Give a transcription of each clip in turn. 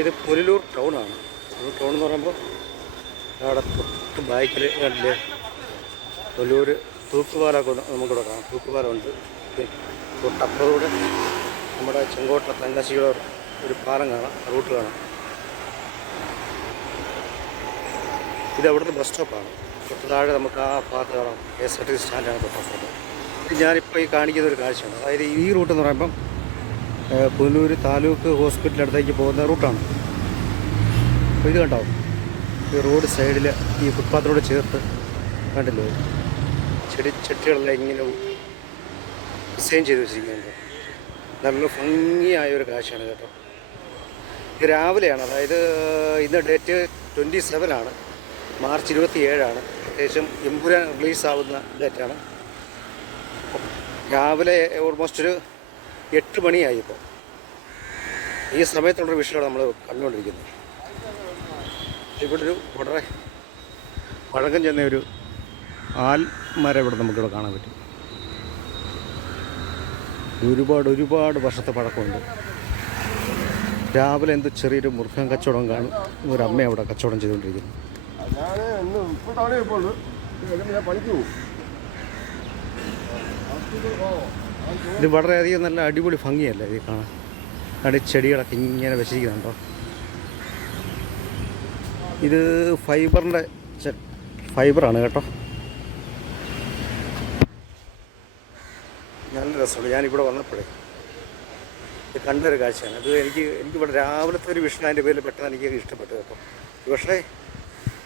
ഇത് പുനലൂർ ടൗണാണ്. പുനലൂർ ടൗൺ എന്ന് പറയുമ്പോൾ അവിടെ തൊട്ട് ബാക്കിൽ കണ്ടില്ലേ പുനലൂർ തൂക്കുപാലമൊക്കെ നമുക്കിവിടെ കാണാം. തൂക്കുപാലമുണ്ട്. തൊട്ടപ്പുറത്തൂടെ നമ്മുടെ ചെങ്കോട്ട തങ്കശ്ശിയുടെ ഒരു പാലം കാണാം, റൂട്ട് കാണാം. ഇത് അവിടുത്തെ ബസ് സ്റ്റോപ്പാണ്. തൊട്ട് താഴെ നമുക്ക് ആ ഭാഗത്ത് കാണാം KSRTC സ്റ്റാൻഡാണ് തൊട്ടപ്പുറത്ത്. ഇത് ഞാനിപ്പോൾ ഈ കാണിക്കുന്ന ഒരു കാഴ്ചയാണ്. അതായത് ഈ റൂട്ട് എന്ന് പറയുമ്പം പുനലൂർ താലൂക്ക് ഹോസ്പിറ്റലിനടുത്തേക്ക് പോകുന്ന റൂട്ടാണ്. അപ്പോൾ ഇത് കണ്ടോ, ഈ റോഡ് സൈഡിൽ ഈ ഫുട്പാത്തിനോട് ചേർത്ത് കണ്ടില്ലേ ചെടികളെല്ലാം ഇങ്ങനെ ഡിസൈൻ ചെയ്ത് വെച്ചിരിക്കുന്നുണ്ട്. നല്ല ഭംഗിയായ ഒരു കാഴ്ചയാണ് കേട്ടോ. ഇത് രാവിലെയാണ്, അതായത് ഇന്ന് ഡേറ്റ് 27 മാർച്ച് 27. ഏകദേശം എമ്പുരാൻ റിലീസാവുന്ന ഡേറ്റാണ്. രാവിലെ ഓൾമോസ്റ്റ് ഒരു 8 മണിയായി. ഇപ്പോൾ ഈ സമയത്തുള്ളൊരു വിഷയമാണ് നമ്മൾ കണ്ടുകൊണ്ടിരിക്കുന്നത്. ഇവിടെ ഒരു വളരെ പഴക്കം ചെന്ന ഒരു ആൽമരം ഇവിടെ നമുക്കിവിടെ കാണാൻ പറ്റും. ഒരുപാട് വർഷത്തെ പഴക്കമുണ്ട്. രാവിലെ എന്ത് ചെറിയൊരു മൃഗം കച്ചവടം കാണും. ഒരു അമ്മ അവിടെ കച്ചവടം ചെയ്തുകൊണ്ടിരിക്കുന്നു. ഇത് വളരെയധികം നല്ല അടിപൊളി ഭംഗിയല്ലേ ഇത് കാണാൻ. അവിടെ ചെടികളൊക്കെ ഇങ്ങനെ വെച്ചിരിക്കുന്നുണ്ടോ. ഇത് ഫൈബറാണ് കേട്ടോ. നല്ല രസമുണ്ട്. ഞാനിവിടെ വന്നപ്പോഴേ ഇത് കണ്ടൊരു കാഴ്ചയാണ്. അത് എനിക്കിവിടെ രാവിലത്തെ ഒരു വിഷയം അതിൻ്റെ പേരിൽ പെട്ടെന്ന് എനിക്ക് ഇഷ്ടപ്പെട്ടു കേട്ടോ. പക്ഷേ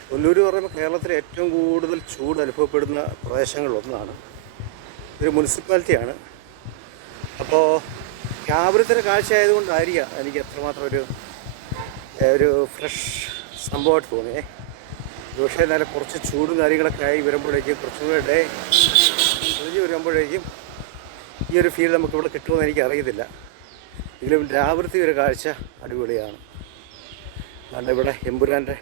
പുനലൂർ പറയുമ്പോൾ കേരളത്തിലെ ഏറ്റവും കൂടുതൽ ചൂട് അനുഭവപ്പെടുന്ന പ്രദേശങ്ങളിലൊന്നാണ്. ഒരു മുനിസിപ്പാലിറ്റിയാണ്. അപ്പോൾ രാവിലത്തെ കാഴ്ച ആയതുകൊണ്ടായിരിക്കാം എനിക്ക് എത്രമാത്രം ഒരു ഫ്രഷ് സംഭവമായിട്ട് തോന്നിയേ. പക്ഷേ നല്ല കുറച്ച് ചൂടും കാര്യങ്ങളൊക്കെ ആയി വരുമ്പോഴേക്കും കുറച്ചുകൂടെ ഒഴിഞ്ഞ് വരുമ്പോഴേക്കും ഈ ഒരു ഫീൽ നമുക്കിവിടെ കിട്ടുമെന്ന് എനിക്ക് അറിയത്തില്ല. എങ്കിലും രാവിലത്തെ ഒരു കാഴ്ച അടിപൊളിയാണ്. അതുകൊണ്ട് ഇവിടെ എമ്പുരാൻ്റെ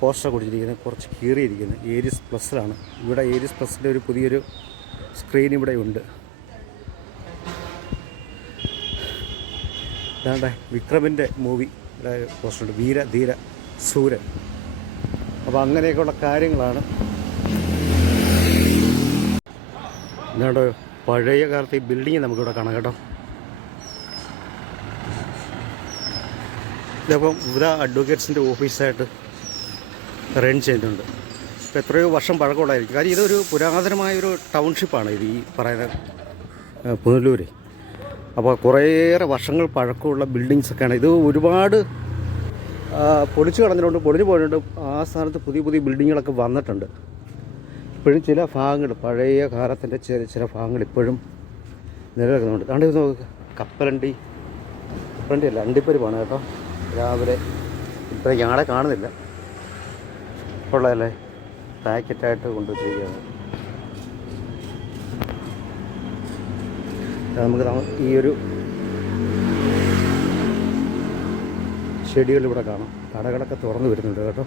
പോസ്റ്റർ കൊടുത്തിരിക്കുന്നത് കുറച്ച് കീറിയിരിക്കുന്നത് ഏരീസ് പ്ലസ്സിലാണ്. ഇവിടെ ഏരീസ് പ്ലസ്സിൻ്റെ ഒരു പുതിയൊരു സ്ക്രീൻ ഇവിടെ ഉണ്ട്. അതാണ്ട് വിക്രമിൻ്റെ മൂവി ഇവിടെ പോസ്റ്ററുണ്ട്, വീര ധീര സൂരൻ. അപ്പോൾ അങ്ങനെയൊക്കെയുള്ള കാര്യങ്ങളാണ്. എന്താണ്ട് പഴയ കാലത്ത് ഈ ബിൽഡിങ് നമുക്കിവിടെ കാണാം കേട്ടോ. ഇതിപ്പം ഇവിടെ അഡ്വക്കേറ്റ്സിൻ്റെ ഓഫീസായിട്ട് റൺ ചെയ്യുന്നുണ്ട്. ഇപ്പോൾ എത്രയോ വർഷം പഴക്കമുള്ളതായിരിക്കും. കാര്യം ഇതൊരു പുരാതനമായൊരു ടൗൺഷിപ്പാണ് ഇത്, ഈ പറയുന്ന പുനലൂർ. അപ്പോൾ കുറേയേറെ വർഷങ്ങൾ പഴക്കമുള്ള ബിൽഡിങ്സൊക്കെയാണ്. ഇത് ഒരുപാട് പൊളിച്ചു കളഞ്ഞിട്ടുണ്ട്, പൊളിഞ്ഞു പോയിട്ടുണ്ട്. ആ സ്ഥാനത്ത് പുതിയ ബിൽഡിങ്ങുകളൊക്കെ വന്നിട്ടുണ്ട്. ഇപ്പോഴും ചില ഭാഗങ്ങൾ, പഴയ കാലത്തിൻ്റെ ചില ഭാഗങ്ങൾ ഇപ്പോഴും നിലനിൽക്കുന്നുണ്ട്. അതുകൊണ്ട് ഇത് നോക്കുക, കപ്പലണ്ടി അല്ല, അണ്ടിപ്പരിപ്പാണ് കേട്ടോ. രാവിലെ ഇപ്പോഴേക്ക് ആളെ കാണുന്നില്ല. ഉള്ളതല്ലേ, പാക്കറ്റായിട്ട് കൊണ്ടുവച്ചിരിക്കുകയാണ്. നമുക്ക് ഈ ഒരു ചെടികൾ ഇവിടെ കാണാം. കടകളൊക്കെ തുറന്നു വരുന്നുണ്ട് കേട്ടോ.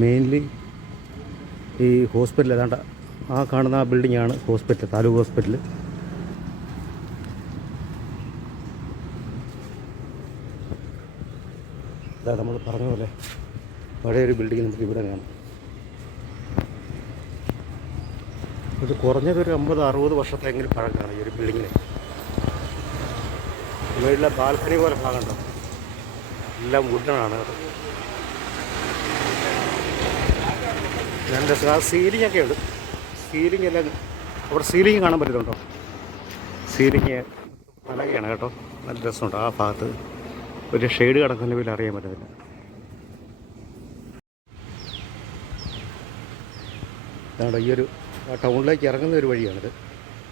മെയിൻലി ഈ ഹോസ്പിറ്റൽ ഏതാണ്ട് ആ കാണുന്ന ആ ബിൽഡിങ്ങാണ് ഹോസ്പിറ്റൽ, താലൂക്ക് ഹോസ്പിറ്റൽ. അതാ നമ്മൾ പറഞ്ഞ പോലെ പഴയൊരു ബിൽഡിങ് നമുക്ക് ഇവിടെ കാണാം. ഇത് കുറഞ്ഞതൊരു 50-60 വർഷത്തെങ്കിലും പഴക്കമാണ് ഈ ഒരു ബിൽഡിങ്ങിന്. മേളിലെ ബാൽക്കണി പോലെ ഭാഗമുണ്ടോ, എല്ലാം വുഡനാണ്. നല്ല സീലിംഗ് ഒക്കെ ഉണ്ട്. സീലിംഗ് എല്ലാം അവിടെ സീലിംഗ് കാണാൻ പറ്റുന്നുണ്ടോ? സീലിംഗ് പലകയാണ് കേട്ടോ. നല്ല രസമുണ്ട്. ആ ഭാഗത്ത് ഒരു ഷെയ്ഡ് കിടക്കുന്ന പോലെ അറിയാൻ പറ്റത്തില്ല. അതാണ് ഈ ഒരു ടൗണിലേക്ക് ഇറങ്ങുന്ന ഒരു വഴിയാണിത്.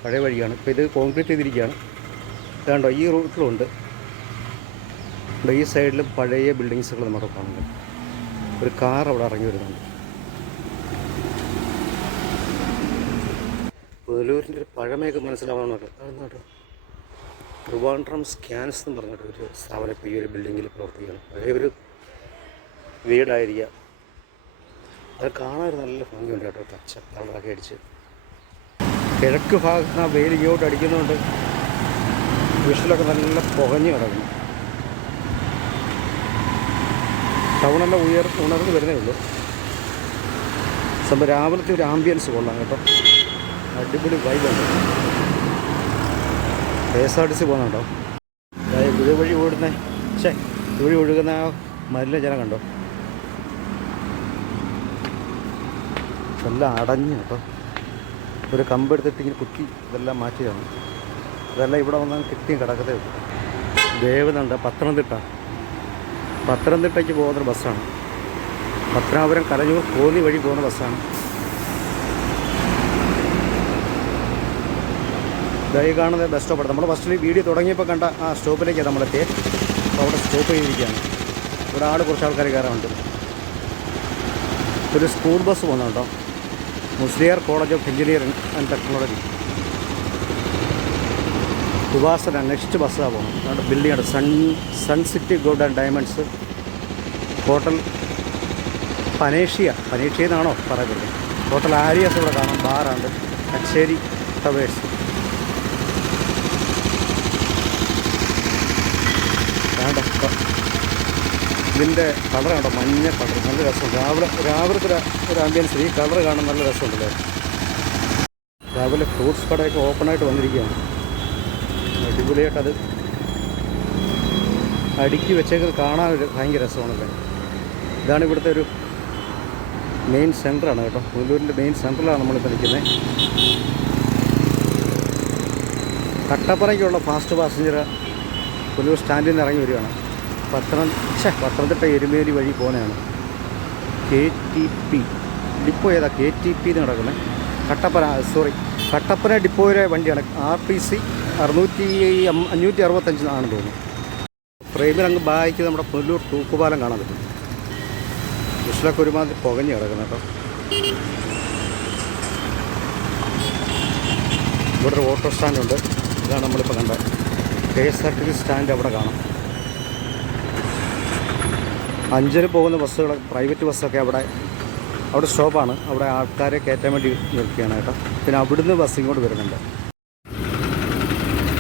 പഴയ വഴിയാണ്. ഇപ്പോൾ ഇത് കോൺക്രീറ്റ് ചെയ്തിരിക്കുകയാണ്. ഇതാണ്ടോ ഈ റൂട്ടിലുണ്ട്. ഈ സൈഡിലും പഴയ ബിൽഡിങ്സുകൾ നമുക്ക് കാണുന്നുണ്ട്. ഒരു കാർ അവിടെ ഇറങ്ങി വരുന്നുണ്ട്. പുനലൂരിൻ്റെ ഒരു പഴമയൊക്കെ മനസ്സിലാവാനുണ്ട്. അതെന്നാട്ടോ ട്രിവാൻഡ്രം സ്കാൻസ് എന്ന് പറഞ്ഞിട്ട് ഒരു സ്ഥാപനം ഇപ്പോൾ ഈ ഒരു ബിൽഡിങ്ങിൽ പ്രവർത്തിക്കുകയാണ്. പഴയ ഒരു വീടായിരിക്കാം. അത് കാണാൻ നല്ല ഭംഗിയുണ്ട് കേട്ടോ. പച്ച കളറൊക്കെ അടിച്ച് കിഴക്ക് ഭാഗത്ത് ആ വെയിൽ ഇങ്ങോട്ട് അടിക്കുന്നതുകൊണ്ട് വിഷലൊക്കെ നല്ല പുകഞ്ഞ് കിടക്കുന്നു. ടൗണെല്ലാം ഉണർന്ന് വരുന്നേ ഉള്ളൂ. സംഭവം രാവിലത്തെ ഒരു ആംബിയൻസ് കൊള്ളാം കേട്ടോ. അടിപൊളി വൈബുണ്ട്. KSRTC പോകുന്നുണ്ടോ? ഇതുവഴി ഓടുന്ന ഇതുവഴി ഒഴുകുന്ന ആ മലിന ജലം കണ്ടോ? എല്ലാം അടഞ്ഞു കേട്ടോ. ഒരു കമ്പെടുത്തിട്ട് ഇങ്ങനെ കുത്തി ഇതെല്ലാം മാറ്റിയതാണ്. ഇതെല്ലാം ഇവിടെ വന്നാൽ കിട്ടിയും കിടക്കത്തേ ഉള്ളൂ. ദേവനുണ്ട് പത്തനംതിട്ടയ്ക്ക് പോകുന്നൊരു ബസ്സാണ്. പത്തനാപുരം കലഞ്ഞൂർ കോന്നി വഴി പോകുന്ന ബസ്സാണ്. ഇതായി കാണുന്നത് ബസ് സ്റ്റോപ്പാണ്. നമ്മൾ ഫസ്റ്റിൽ വീഡിയോ തുടങ്ങിയപ്പോൾ കണ്ട ആ സ്റ്റോപ്പിലേക്കാണ് നമ്മളെത്തിയത്. അപ്പോൾ അവിടെ സ്റ്റോപ്പ് ചെയ്തിരിക്കുകയാണ്. ഇവിടെ കുറച്ച് ആൾക്കാർ കയറാറുണ്ട്. ഒരു സ്കൂൾ ബസ് പോകുന്നുണ്ടോ? Musliyar college of engineering and technology. Upasana next ബസ്സാണ് പോകുന്നത്. നമ്മുടെ building Sun City gold and diamonds hotel Panacea എന്നാണോ പറയുന്നത്? ഹോട്ടൽ ആരിയസ് ഇവിടെ കാണാം. ബാറുണ്ട്. കച്ചേരി ടവേഴ്സ്. ഇതിൻ്റെ കളർ കണ്ടോ? മഞ്ഞ കളർ, നല്ല രസമുണ്ട്. രാവിലത്തെ ഒരു ആംബിയൻസ്. ഈ കളർ കാണാൻ നല്ല രസമുണ്ടല്ലേ. രാവിലെ ഫ്രൂട്ട്സ് കടയൊക്കെ ഓപ്പണായിട്ട് വന്നിരിക്കുകയാണ്. അടിപൊളിയായിട്ടത് അടുക്കി വെച്ചേക്കുന്നത് കാണാനൊരു ഭയങ്കര രസമാണല്ലേ. ഇതാണ് ഇവിടുത്തെ ഒരു മെയിൻ സെൻറ്ററാണ് കേട്ടോ. പുനലൂരിൻ്റെ മെയിൻ സെൻറ്ററിലാണ് നമ്മളിപ്പോൾ നിൽക്കുന്നത്. കട്ടപ്പനയ്ക്കുള്ള ഫാസ്റ്റ് പാസഞ്ചർ പുനലൂർ സ്റ്റാൻഡിൽ നിന്ന് ഇറങ്ങി വരികയാണ്. പത്തനംതിട്ട എരുമേലി വഴി പോകുന്നതാണ്. KTP ഡിപ്പോ ഏതാ? KTP എന്ന് കിടക്കുന്നത്. കട്ടപ്പന ഡിപ്പോയിലെ വണ്ടിയാണ്. RPC 565 ആണെന്ന് തോന്നുന്നു. ഫ്രെയിമിൽ അങ്ങ് ബായിക്ക് നമ്മുടെ പുനലൂർ തൂക്കുപാലം കാണാൻ പറ്റും. വിഷലൊക്കെ ഒരുമാതിരി പുകഞ്ഞ് കിടക്കുന്നു കേട്ടോ. ഇവിടെ ഒരു ഓട്ടോ സ്റ്റാൻഡുണ്ട്. ഇതാണ് നമ്മളിപ്പോൾ കണ്ടത്. KSRTC സ്റ്റാൻഡ് അവിടെ കാണാം. 5-ന് പോകുന്ന ബസ്സുകൾ, പ്രൈവറ്റ് ബസ്സൊക്കെ അവിടെ സ്റ്റോപ്പാണ്. അവിടെ ആൾക്കാരെ കയറ്റാൻ വേണ്ടി നിൽക്കുകയാണ് കേട്ടോ. പിന്നെ അവിടുന്ന് ബസ് ഇങ്ങോട്ട് വരുന്നുണ്ട്.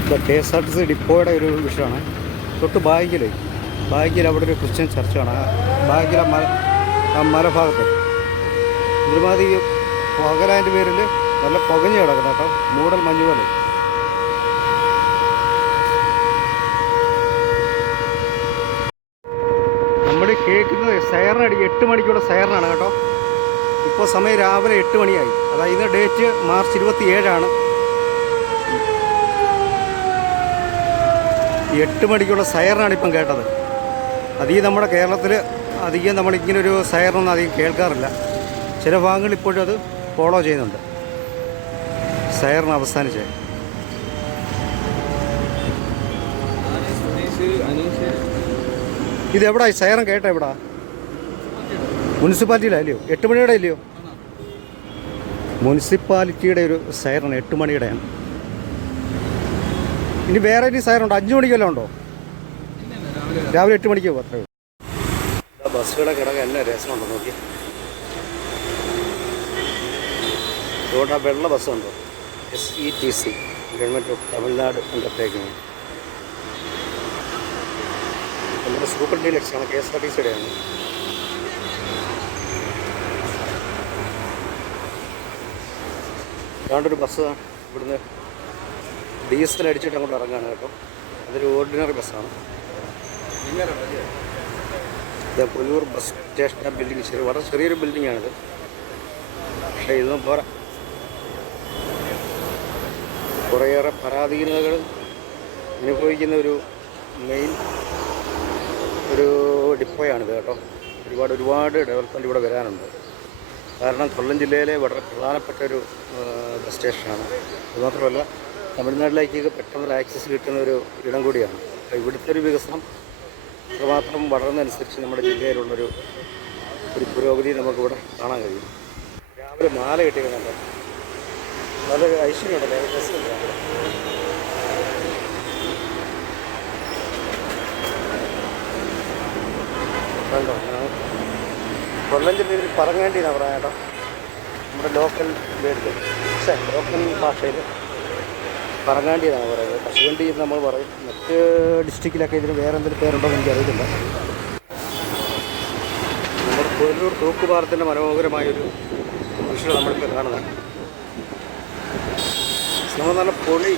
ഇപ്പോൾ KSRTC ഡിപ്പോയുടെ ഒരു വിഷയമാണ്. തൊട്ട് ബാഗിൽ അവിടെ ഒരു ക്രിസ്ത്യൻ ചർച്ചാണ്. ബാഗിലെ മലഭാഗത്ത് ഒരുമാതിരി പകലാൻ്റെ പേരിൽ നല്ല പുകഞ്ഞ് കിടക്കണം കേട്ടോ. മൂടൽ മഞ്ഞ് പോലെ. നമ്മൾ കേൾക്കുന്നത് സൈറനടി 8 മണിക്കുള്ള സൈറനാണ് കേട്ടോ. ഇപ്പോൾ സമയം രാവിലെ 8 മണിയായി. അതായത് ഡേറ്റ് മാർച്ച് 27 8 മണിക്കുള്ള സൈറനാണ് ഇപ്പം കേട്ടത്. അധികം നമ്മുടെ കേരളത്തിൽ അധികം നമ്മളിങ്ങനൊരു സൈറനൊന്നും അധികം കേൾക്കാറില്ല. ചില ഭാഗങ്ങളിൽ ഇപ്പോഴും അത് ഫോളോ ചെയ്യുന്നുണ്ട്. സൈറൻ അവസാനിച്ചേ. ഇത് എവിടാ സൈറൻ കേട്ടോ? എവിടാ? മുനിസിപ്പാലിറ്റിയിലല്ലയോ? 8 മണിയുടെ ഇല്ലയോ? മുനിസിപ്പാലിറ്റിയുടെ ഒരു സൈറൻ 8 മണിയുടെയാണ്. ഇനി വേറെ ഒരു സൈറൻ ഉണ്ടോ? 5 മണിക്ക് വല്ലതും ഉണ്ടോ? രാവിലെ 8 മണിക്ക് പോകും. അത്രയും ബസ്സുകളെ കിടക്കാൻ എല്ലാ രസമുണ്ടോ നോക്കി. അതുകൊണ്ട് ആ വെള്ള ബസ്സുണ്ടോ? SETC government of Tamil Nadu undertaking. നമ്മുടെ സൂപ്പർ ഡീലക്സാണ്. KSRTCയുടെയാണ്. അതുകൊണ്ടൊരു ബസ് ഇവിടുന്ന് ഡീസൽ അടിച്ചിട്ട് അങ്ങോട്ട് ഇറങ്ങാണ് കേട്ടോ. അതൊരു ഓർഡിനറി ബസ്സാണ്. പുനലൂർ ബസ് സ്റ്റേഷൻ ബിൽഡിംഗ് വളരെ ചെറിയൊരു ബിൽഡിങ്ങാണിത്. പക്ഷേ ഇതൊന്നും പോരാ. കുറേയേറെ പരാധീനതകൾ അനുഭവിക്കുന്ന ഒരു മെയിൻ ഡിപ്പോയാണിത് കേട്ടോ. ഒരുപാട് ഡെവലപ്മെൻറ്റ് ഇവിടെ വരാനുണ്ട്. കാരണം കൊല്ലം ജില്ലയിലെ വളരെ പ്രധാനപ്പെട്ട ഒരു ബസ് സ്റ്റേഷനാണ്. അതുമാത്രമല്ല തമിഴ്നാട്ടിലേക്ക് പെട്ടെന്നൊരു ആക്സസ് കിട്ടുന്ന ഒരു ഇടം കൂടിയാണ്. ഇവിടുത്തെ ഒരു വികസനം അത്രമാത്രം വളർന്നതനുസരിച്ച് നമ്മുടെ ജില്ലയിലുള്ളൊരു പുരോഗതി നമുക്കിവിടെ കാണാൻ കഴിയും. രാവിലെ മാല കിട്ടിയിരുന്നുണ്ട്. നല്ലൊരു ഐശ്വര്യമുണ്ടല്ലേ? രസമുണ്ട്. കണ്ടോ? കൊല്ലം ജില്ലയിൽ പറങ്ങേണ്ടി എന്നാണ് പറയാം കേട്ടോ. നമ്മുടെ ലോക്കൽ ഭാഷയിൽ പറങ്ങാണ്ടി എന്നാണ് പറയുന്നത്. കശുവണ്ടി എന്ന് നമ്മൾ പറയും. മറ്റ് ഡിസ്ട്രിക്റ്റിലൊക്കെ ഇതിന് വേറെ എന്തെങ്കിലും പേരുണ്ടോ എന്ന് എനിക്കറിയില്ല. നമ്മുടെ പുനലൂർ തൂക്കുപാലത്തിൻ്റെ മനോഹരമായൊരു വിഷയം നമ്മളിപ്പോൾ കാണുന്നത്. നമ്മൾ നല്ല പൊളി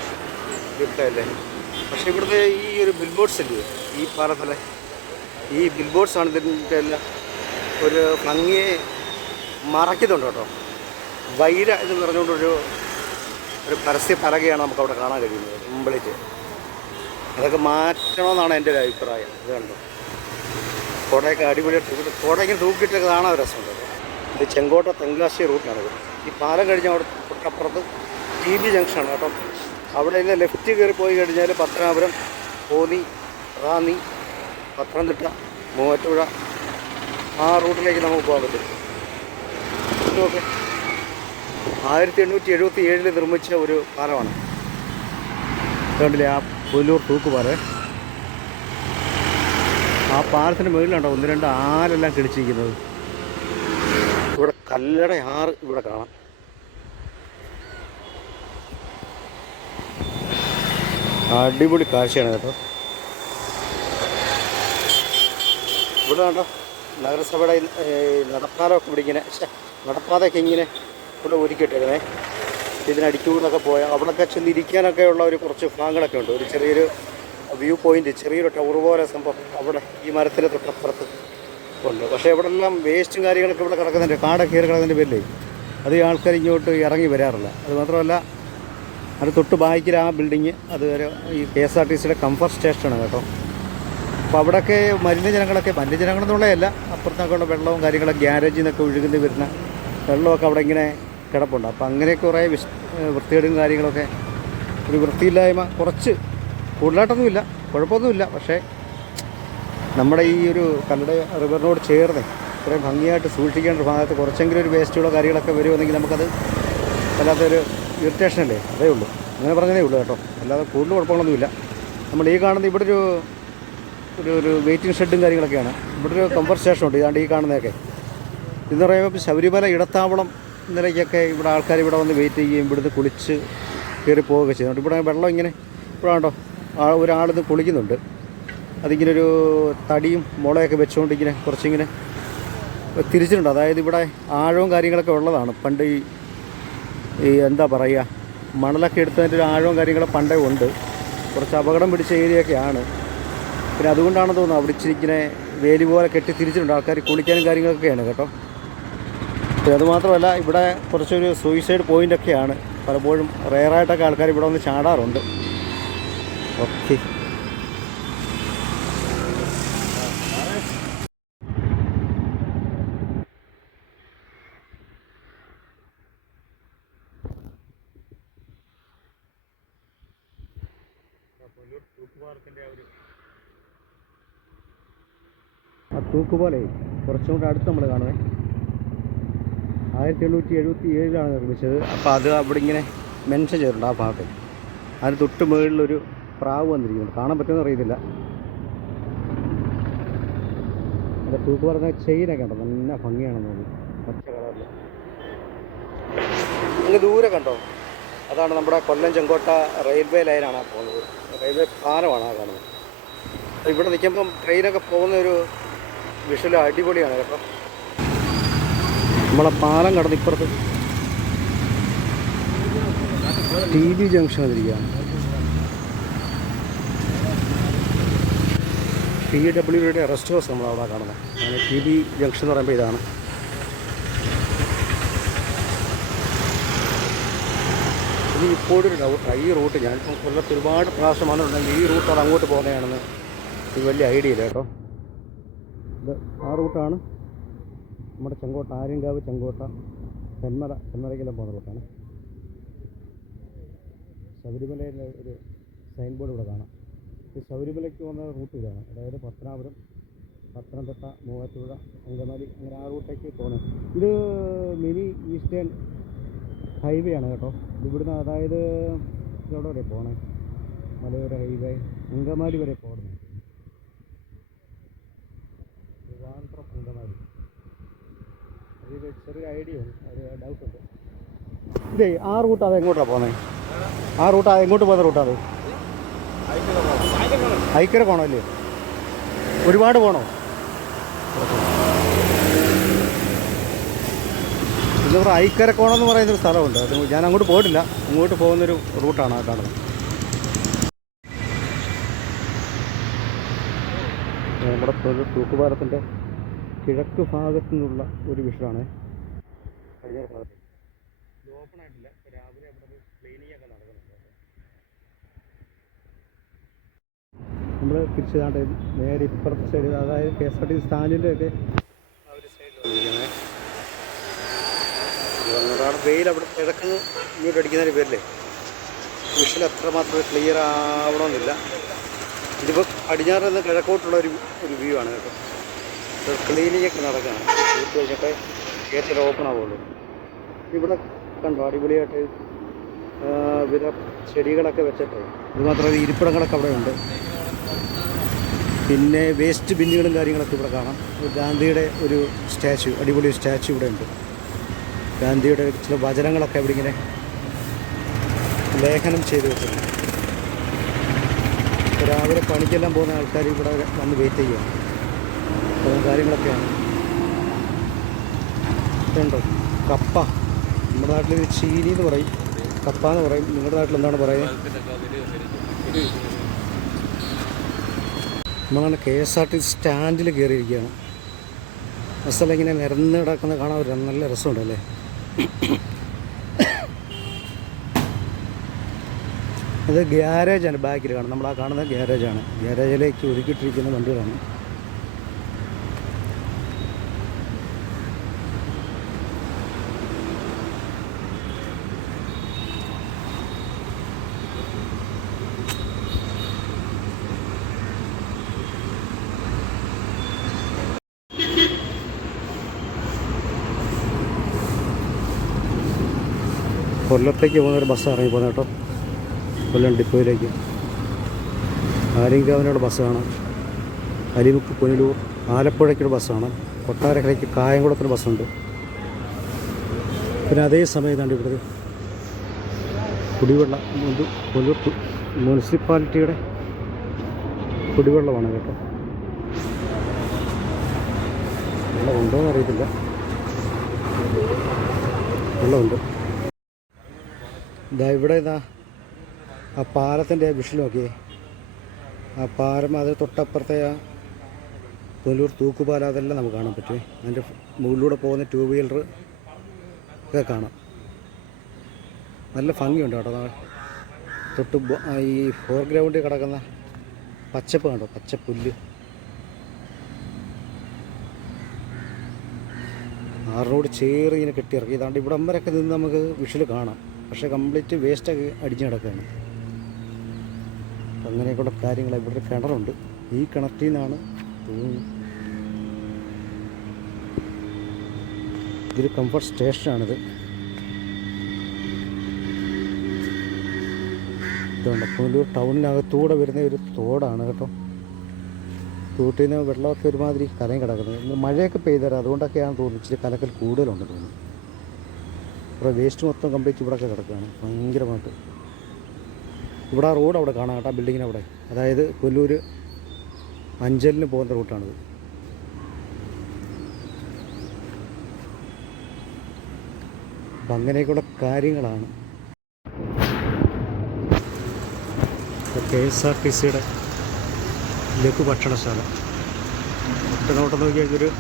കിട്ടല്ലേ. പക്ഷേ ഇവിടുത്തെ ഈ ഒരു ബിൽ ബോർഡ്സ് അല്ലേ ഈ പാലത്തിലെ, ഈ ബിൽ ബോർഡ്സാണ് ഇതിൻ്റെ എല്ലാം ഒരു ഭംഗിയെ മറയ്ക്കുന്നുണ്ട് കേട്ടോ. വൈര എന്ന് പറഞ്ഞുകൊണ്ടൊരു പരസ്യ പലകയാണ് നമുക്കവിടെ കാണാൻ കഴിയുന്നത് കംപ്ലീറ്റ്. അതൊക്കെ മാറ്റണമെന്നാണ് എൻ്റെ ഒരു അഭിപ്രായം. ഇത് കണ്ടോ, കോടയൊക്കെ അടിപൊളിയായിട്ട് കോട ഇങ്ങനെ തൂക്കിയിട്ടൊക്കെ കാണാൻ രസമുണ്ട്. ഇത് ചെങ്കോട്ട തെങ്കാശി റൂട്ടാണിത്. ഈ പാലം കഴിഞ്ഞാൽ അവിടെ തൊട്ടപ്പുറത്ത് TB ജംഗ്ഷനാണ് കേട്ടോ. അവിടെ നിന്ന് ലെഫ്റ്റ് കയറി പോയി കഴിഞ്ഞാൽ പത്തനാപുരം, കോന്നി, റാന്നി, പത്തനംതിട്ട, മൂവാറ്റുപുഴ ആ റൂട്ടിലേക്ക് നമുക്ക് പോകാൻ പറ്റും. ഓക്കെ, 1877 നിർമ്മിച്ച ഒരു പാലമാണ്. കണ്ടില്ലേ ആ പുനലൂർ തൂക്കുപാലം. ആ പാലത്തിൻ്റെ മുകളിലുണ്ടോ 1-2 ആലെല്ലാം കിടിച്ചിരിക്കുന്നത്. ഇവിടെ കല്ലട ആറ് ഇവിടെ കാണാം. അടിപൊളി കാഴ്ചയാണ് കേട്ടോ. ഇവിടെ കണ്ടോ നഗരസഭയുടെ നടപ്പാലമൊക്കെ ഇവിടെ ഇങ്ങനെ നടപ്പാതയൊക്കെ ഇങ്ങനെ ഇവിടെ ഒരുക്കിയിട്ടേ ഇതിനടിക്കൂടൊക്കെ പോയാൽ അവിടെയൊക്കെ ചെന്നിരിക്കാനൊക്കെ ഉള്ള ഒരു കുറച്ച് ഭാഗങ്ങളൊക്കെ ഉണ്ട്. ഒരു ചെറിയൊരു വ്യൂ പോയിൻ്റ്, ചെറിയൊരു ടവർ പോലെ സംഭവം അവിടെ ഈ മരത്തിൻ്റെ തൊട്ടപ്പുറത്ത് ഉണ്ട്. പക്ഷേ ഇവിടെ എല്ലാം വേസ്റ്റും കാര്യങ്ങളൊക്കെ ഇവിടെ കിടക്കുന്നുണ്ട്. കാടൊക്കെ കയറി കിടക്കുന്നതിൻ്റെ പേരിലേ അത് ഈ ആൾക്കാർ ഇങ്ങോട്ട് ഇറങ്ങി വരാറില്ല. അത് മാത്രമല്ല അത് തൊട്ട് ബാക്കിൽ ആ ബിൽഡിങ് അത് ഈ KSRTCയുടെ കംഫർട്ട് സ്റ്റേഷനാണ് കേട്ടോ. അപ്പോൾ അവിടെയൊക്കെ മലിനജനങ്ങളെന്നുള്ളതല്ല, അപ്പുറത്തൊക്കെയുള്ള വെള്ളവും കാര്യങ്ങളൊക്കെ ഗ്യാരേജിൽ നിന്നൊക്കെ ഒഴുകുന്ന വരുന്ന വെള്ളമൊക്കെ അവിടെ ഇങ്ങനെ കിടപ്പുണ്ട്. അപ്പോൾ അങ്ങനെ കുറേ വൃത്തികേടും കാര്യങ്ങളൊക്കെ, ഒരു വൃത്തിയില്ലായ്മ കുറച്ച് കൂടുതലായിട്ടൊന്നുമില്ല, കുഴപ്പമൊന്നുമില്ല. പക്ഷേ നമ്മുടെ ഈ ഒരു കല്ലട റിവറിനോട് ചേർന്ന് ഇത്രയും ഭംഗിയായിട്ട് സൂക്ഷിക്കേണ്ട ഒരു ഭാഗത്ത് കുറച്ചെങ്കിലും ഒരു വേസ്റ്റുകളോ കാര്യങ്ങളൊക്കെ വരുമെന്നെങ്കിൽ നമുക്കത് വല്ലാത്തൊരു ഇറിറ്റേഷനല്ലേ, അതേ ഉള്ളൂ. അങ്ങനെ പറഞ്ഞതേ ഉള്ളൂ കേട്ടോ, അല്ലാതെ കൂടുതൽ കുഴപ്പങ്ങളൊന്നുമില്ല. നമ്മൾ ഈ കാണുന്ന ഇവിടെ ഒരു വെയിറ്റിംഗ് ഷെഡും കാര്യങ്ങളൊക്കെയാണ്. ഇവിടെ ഒരു കംഫർട്ട് സ്റ്റേഷനുണ്ട്. ഇതാണ്ട് ഈ കാണുന്നതൊക്കെ എന്ന് പറയുമ്പോൾ ശബരിമല ഇടത്താവളം നിലയ്ക്കൊക്കെ ഇവിടെ ആൾക്കാർ ഇവിടെ വന്ന് വെയിറ്റ് ചെയ്യുകയും ഇവിടുന്ന് കുളിച്ച് കയറി പോവുകയൊക്കെ ചെയ്യുന്നുണ്ട്. ഇവിടെ വെള്ളം ഇങ്ങനെ ഇവിടെ കണ്ടോ ഒരാളിത് കുളിക്കുന്നുണ്ട്. അതിങ്ങനെ ഒരു തടിയും മുളയൊക്കെ വെച്ചുകൊണ്ട് ഇങ്ങനെ കുറച്ചിങ്ങനെ തിരിച്ചിട്ടുണ്ട്. അതായത് ഇവിടെ ആഴവും കാര്യങ്ങളൊക്കെ ഉള്ളതാണ്. പണ്ട് ഈ എന്താ പറയുക, മണലൊക്കെ എടുത്തതിൻ്റെ ഒരു ആഴവും കാര്യങ്ങളും പണ്ടേ ഉണ്ട്. കുറച്ച് അപകടം പിടിച്ച ഏരിയയൊക്കെയാണ്. പിന്നെ അതുകൊണ്ടാണെന്ന് തോന്നുന്നു അവിടെ ഇച്ചിരിങ്ങനെ വേലി പോലെ കെട്ടി തിരിച്ചിട്ടുണ്ട്. ആൾക്കാർ കുളിക്കാനും കാര്യങ്ങളൊക്കെയാണ് കേട്ടോ. പിന്നെ അതുമാത്രമല്ല ഇവിടെ കുറച്ചൊരു സൂയിസൈഡ് പോയിൻ്റൊക്കെയാണ്. പലപ്പോഴും റെയറായിട്ടൊക്കെ ആൾക്കാർ ഇവിടെ വന്ന് ചാടാറുണ്ട്. ഓക്കെ, ആ തൂക്കുപോലെ കുറച്ചും കൂടെ അടുത്ത് നമ്മൾ കാണുന്നത് 1877 നിർമ്മിച്ചത്. അപ്പോൾ അത് അവിടെ ഇങ്ങനെ മെൻഷൻ ചെയ്തിട്ടുണ്ട് ആ ഭാഗത്ത്. അതിന് തൊട്ട് മുകളിലൊരു പ്രാവ് വന്നിരിക്കുന്നുണ്ട്. കാണാൻ പറ്റുമെന്ന് അറിയത്തില്ല. അതിൻ്റെ തൂക്ക് പറഞ്ഞ ചെയിനൊക്കെ ഉണ്ടോ, നല്ല ഭംഗിയാണെന്ന് തോന്നുന്നു, പച്ച കളറിൽ. അങ്ങ് ദൂരെ കണ്ടോ, അതാണ് നമ്മുടെ കൊല്ലം ചെങ്കോട്ട റെയിൽവേ ലൈനാണ് പോകുന്നത്. റെയിൽവേ പാലമാണ് ആ കാണുന്നത്. ഇവിടെ നിൽക്കുമ്പം ട്രെയിനൊക്കെ പോകുന്ന ഒരു വിഷ്വൽ അടിപൊളിയാണ് കേട്ടോ. നമ്മളെ പാലം കടന്ന് ഇപ്പുറത്ത് TB ജംഗ്ഷൻ വന്നിരിക്കുകയാണ്. PWയുടെ റെസ്റ്റ് ഹൗസ് നമ്മളവിടെ കാണുന്നത്. അങ്ങനെ TB ജംഗ്ഷൻ എന്ന് പറയുമ്പോൾ ഇതാണ്. ഇനി ഇപ്പോഴൊരു ഡൗട്ടാണ്, ഈ റൂട്ട് ഞാനിപ്പം കൊല്ലത്ത് ഒരുപാട് പ്രാവശ്യം വന്നിട്ടുണ്ടെങ്കിൽ ഈ റൂട്ടോട് അങ്ങോട്ട് പോകുന്നതാണെന്ന് ഇത് വലിയ ഐഡിയ ഇല്ല കേട്ടോ. ഇത് ആ റൂട്ടാണ് നമ്മുടെ ചെങ്കോട്ട, ആര്യങ്കാവ്, ചെങ്കോട്ട, തെന്മലയ്ക്കെല്ലാം പോകുന്ന റൂട്ടാണ്. ശബരിമലയിലെ ഒരു സൈൻ ബോർഡ് ഇവിടെ കാണാം. ഈ ശബരിമലയ്ക്ക് പോകുന്ന റൂട്ട് ഇതാണ്. അതായത് പത്തനാപുരം, പത്തനംതിട്ട, മൂവാറ്റുപുഴ, അങ്കമാലി അങ്ങനെ ആ റൂട്ടേക്ക് പോകുന്നത്. ഇത് മിനി ഈസ്റ്റേൺ ഹൈവേ ആണ് കേട്ടോ. ഇവിടുന്ന് അതായത് ഇതെവിടെ വരെ പോകണേ, മലയോര ഹൈവേ അങ്കമാലി വരെ പോകുന്നത്. ട്രിവാൻഡ്രം അങ്കമാലി, അത് ചെറിയ ഐഡിയ ഉണ്ട്, ഒരു ഡൗട്ടുണ്ട്. ഇതേ ആ റൂട്ട് അതെങ്ങോട്ടാണ് പോകുന്നത്? ആ റൂട്ട് എങ്ങോട്ട് പോകുന്ന റൂട്ടാണ്? ഐക്കര പോകണോ അല്ലേ? ഒരുപാട് പോകണോ? ഇന്നിവിടെ ഐക്കരക്കോണം എന്ന് പറയുന്നൊരു സ്ഥലമുണ്ട്. അത് ഞാൻ അങ്ങോട്ട് പോയിട്ടില്ല. അങ്ങോട്ട് പോകുന്നൊരു റൂട്ടാണ് ആ കാണുന്നത്. നമ്മുടെ തൂക്കുപാലത്തിൻ്റെ കിഴക്ക് ഭാഗത്തു നിന്നുള്ള ഒരു വിഷയമാണ്. പടിഞ്ഞാറ് ഭാഗത്ത് ഇത് ഓപ്പൺ ആയിട്ടില്ല. രാവിലെ അവിടെ ക്ലീനിങ് ഒക്കെ നടക്കുന്നുണ്ട്. നമ്മൾ തിരിച്ചതാണ്ട് നേരെ ഇപ്പുറത്തെ സൈഡ്, അതായത് KSRTC സ്റ്റാൻഡിൻ്റെ ഒക്കെ ആ ഒരു സൈഡിലാണ്. ഒരാൾ വെയിൽ അവിടെ കിഴക്ക് ഇങ്ങോട്ട് അടിക്കുന്നതിന് പേരില്ലേ വിഷൽ അത്രമാത്രം ക്ലിയർ ആവണമെന്നില്ല. ഇതിപ്പോൾ പടിഞ്ഞാറ് നിന്ന് കിഴക്കോട്ടുള്ള ഒരു വ്യൂ ആണ് കേട്ടോ. ക്ലീനിങ് ഒക്കെ നടക്കുകയാണ്. തീർത്ത് കഴിഞ്ഞിട്ട് ഗേറ്റിൽ ഓപ്പൺ ആവുള്ളൂ. ഇവിടെ കണ്ടോ അടിപൊളിയായിട്ട് വിധ ചെടികളൊക്കെ വെച്ചിട്ട്, ഇത് മാത്രമല്ല ഇരിപ്പിടങ്ങളൊക്കെ അവിടെ ഉണ്ട്. പിന്നെ വേസ്റ്റ് ബിന്നുകളും കാര്യങ്ങളൊക്കെ ഇവിടെ കാണാം. ഗാന്ധിയുടെ ഒരു സ്റ്റാച്ചു, അടിപൊളി സ്റ്റാച്ചു ഇവിടെ ഉണ്ട്. ഗാന്ധിയുടെ ചില വചനങ്ങളൊക്കെ ഇവിടെ ഇങ്ങനെ ലേഖനം ചെയ്ത് വെച്ചിട്ടുണ്ട്. രാവിലെ പണിക്കെല്ലാം പോകുന്ന ആൾക്കാർ ഇവിടെ വന്ന് വെയിറ്റ് ചെയ്യുകയാണ്. അപ്പോൾ കാര്യങ്ങളൊക്കെയാണ്. ഇതുണ്ടോ കപ്പ, നമ്മുടെ നാട്ടിൽ ചീനി എന്ന് പറയും, കപ്പ എന്ന് പറയും. നിങ്ങളുടെ നാട്ടിൽ എന്താണ് പറയുക? നമ്മളാണ് KSRTC സ്റ്റാൻഡിൽ കയറിയിരിക്കുകയാണ്. ബസ്സെല്ലാം ഇങ്ങനെ നിരന്ന് കിടക്കുന്ന കാണാൻ ഒരു നല്ല രസമുണ്ടല്ലേ. അത് ഗ്യാരേജാണ് ബാക്കിൽ കാണുന്നത്. നമ്മൾ ആ കാണുന്ന ഗ്യാരേജാണ്. ഗ്യാരേജിലേക്ക് ഒതുക്കിയിട്ടിരിക്കുന്ന വണ്ടികളാണ്. കൊല്ലത്തേക്ക് പോകുന്നൊരു ബസ് ഇറങ്ങി പോകുന്നത് കേട്ടോ. കൊല്ലം ഡിപ്പോയിലേക്ക് ആര്യങ്കാവിനോട് ബസ് കാണാം. അലിമുക്ക് പുനലൂർ ആലപ്പുഴയ്ക്കൊരു ബസ് കാണാം. കൊട്ടാരക്കരയ്ക്ക് കായംകുളത്തൊരു ബസ്സുണ്ട്. പിന്നെ അതേ സമയം കണ്ട് ഇവിടെ കുടിവെള്ളം കൊല്ലൂർ മുനിസിപ്പാലിറ്റിയുടെ കുടിവെള്ളമാണ് കേട്ടോ. വെള്ളമുണ്ടോ എന്നറിയത്തില്ല, വെള്ളമുണ്ട്. ഇതാ ഇവിടെ ഇതാ ആ പാലത്തിൻ്റെ വിഷൽ നോക്കിയേ. ആ പാലം അത് തൊട്ടപ്പുറത്തെ ആ പുനലൂർ തൂക്കുപാലം അതെല്ലാം നമുക്ക് കാണാൻ പറ്റുമേ. അതിൻ്റെ മുകളിലൂടെ പോകുന്ന 2 വീലർ ഒക്കെ കാണാം. നല്ല ഭംഗിയുണ്ട് കേട്ടോ. തൊട്ട് ഈ ഫോർഗ്രൗണ്ടിൽ കിടക്കുന്ന പച്ചപ്പ് കണ്ടോ, പച്ചപ്പുല്ല്. ആറിനോട് ചേറി ഇങ്ങനെ കെട്ടിയിറക്കി. ഇതാണ്ട് ഇവിടം വരെയൊക്കെ നിന്ന് നമുക്ക് വിഷൽ കാണാം. പക്ഷേ കംപ്ലീറ്റ് വേസ്റ്റൊക്കെ അടിഞ്ഞു കിടക്കുകയാണ്. അങ്ങനെയൊക്കെയുള്ള കാര്യങ്ങൾ. ഇവിടെ ഒരു കിണറുണ്ട്. ഈ കിണറ്റിൽ നിന്നാണ് തോന്നുന്നു. ഇതൊരു കംഫർട്ട് സ്റ്റേഷനാണിത്. ഇതുണ്ട് പുനലൂർ ടൗണിനകത്തൂടെ വരുന്ന ഒരു തോടാണ് കേട്ടോ. തോട്ടിൽ നിന്ന് വെള്ളമൊക്കെ ഒരുമാതിരി കലയും കിടക്കുന്നത്. മഴയൊക്കെ പെയ്തരാം, അതുകൊണ്ടൊക്കെയാണ് തോന്നുന്നു ഇച്ചിരി കലക്കൽ കൂടുതലുണ്ട് തോന്നുന്നു. ഇവിടെ വേസ്റ്റ് മൊത്തം കംപ്ലീറ്റ് ഇവിടെയൊക്കെ കിടക്കുകയാണ് ഭയങ്കരമായിട്ട്. ഇവിടെ ആ റോഡ് അവിടെ കാണാം കേട്ടോ, ബിൽഡിങ്ങിന് അവിടെ. അതായത് കൊല്ലൂർ അഞ്ചലിന് പോകുന്ന റൂട്ടാണിത്. അപ്പം അങ്ങനെയൊക്കെയുള്ള കാര്യങ്ങളാണ്. KSRTCയുടെ ലഘു ഭക്ഷണശാല. ഒറ്റ നോട്ടം നോക്കിയാൽ ഒരു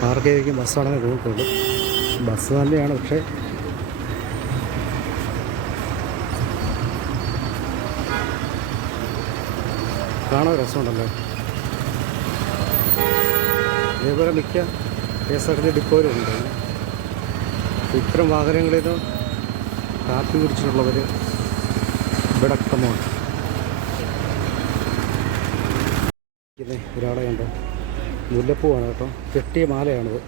പാർക്കായിരിക്കും ബസ്സാണെന്ന് തോന്നിട്ടുണ്ട്. ബസ് തന്നെയാണ്, പക്ഷേ കാണാൻ രസമുണ്ടല്ലോ. ഇതേപോലെ മിക്ക KSRTC ഡിപ്പോയിലും ഉണ്ട്. ഇത്തരം വാഹനങ്ങളിൽ നിന്ന് കാപ്പി കുടിച്ചിട്ടുള്ളവർ ഇവിടെ കമ്മുണ്ട്. ഒരാളെ കണ്ടോ, മുല്ലപ്പൂവാണ് കേട്ടോ, കെട്ടിയ മാലയാണിത്.